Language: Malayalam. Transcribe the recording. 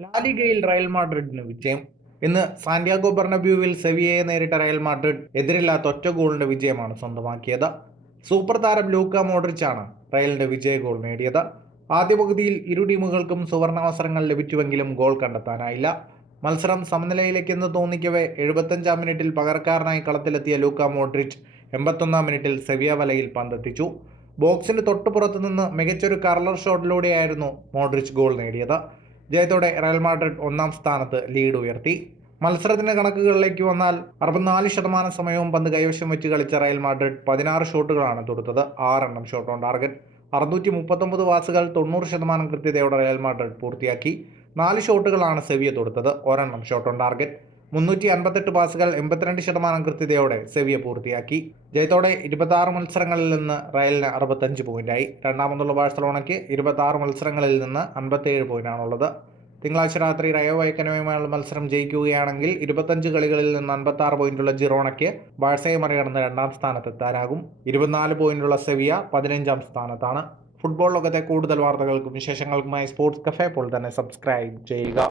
ലാലിഗയിൽ റയൽ മാഡ്രിഡിന് വിജയം. ഇന്ന് സാന്റിയാഗോ ബെർണബ്യൂവിൽ സെവിയയെ നേരിട്ട റയൽ മാഡ്രിഡ് എതിരില്ലാത്ത ഒറ്റ ഗോളിന്റെ വിജയമാണ് സ്വന്തമാക്കിയത്. സൂപ്പർ താരം ലൂക്ക മോഡ്രിച്ചാണ് റയലിന്റെ വിജയ ഗോൾ നേടിയത്. ആദ്യ പകുതിയിൽ ഇരു ടീമുകൾക്കും സുവർണാവസരങ്ങൾ ലഭിച്ചുവെങ്കിലും ഗോൾ കണ്ടെത്താനായില്ല. മത്സരം സമനിലയിലേക്കെന്ന് തോന്നിക്കവേ 75-ാം മിനിറ്റിൽ പകരക്കാരനായി കളത്തിലെത്തിയ ലൂക്ക മോഡ്രിച്ച് 81-ാം മിനിറ്റിൽ സെവിയ വലയിൽ പന്തെത്തിച്ചു. ബോക്സിന് തൊട്ടുപുറത്തു നിന്ന് മികച്ചൊരു കർലർ ഷോട്ടിലൂടെയായിരുന്നു മോഡ്രിച്ച് ഗോൾ നേടിയത്. ജയത്തോടെ റയൽ മാഡ്രിഡ് ഒന്നാം സ്ഥാനത്ത് ലീഡ് ഉയർത്തി. മത്സരത്തിന്റെ കണക്കുകളിലേക്ക് വന്നാൽ 64% സമയവും പന്ത് കൈവശം വെച്ച് കളിച്ച Real Madrid 16 ഷോട്ടുകളാണ് തൊടുത്തത്. 6 shot on target. 639 പാസുകൾ 90% കൃത്യതയോടെ റയൽ മാഡ്രിഡ് പൂർത്തിയാക്കി. 4 ഷോട്ടുകളാണ് സെവിയ തൊടുത്തത്. 1 shot on target. 358 പാസുകൾ 82% കൃത്യതയോടെ സെവിയ പൂർത്തിയാക്കി. ജയത്തോടെ 26 മത്സരങ്ങളിൽ നിന്ന് റയലിന് 65 പോയിന്റായി. രണ്ടാമതുള്ള ബാഴ്സലോണയ്ക്ക് 26 മത്സരങ്ങളിൽ നിന്ന് 57 പോയിന്റാണുള്ളത്. തിങ്കളാഴ്ച രാത്രി റയോ വൈക്കനോയുമായുള്ള മത്സരം ജയിക്കുകയാണെങ്കിൽ 25 കളികളിൽ നിന്ന് 56 പോയിന്റുള്ള ജിറോണയ്ക്ക് ബാഴ്സയെ മറികടന്ന് രണ്ടാം സ്ഥാനത്തെത്താനാകും. 24 പോയിന്റുള്ള സെവിയ 15-ാം സ്ഥാനത്താണ്. ഫുട്ബോൾ ലോകത്തെ കൂടുതൽ വാർത്തകൾക്കും വിശേഷങ്ങൾക്കുമായി സ്പോർട്സ് കഫേ ഇപ്പോൾ തന്നെ സബ്സ്ക്രൈബ് ചെയ്യുക.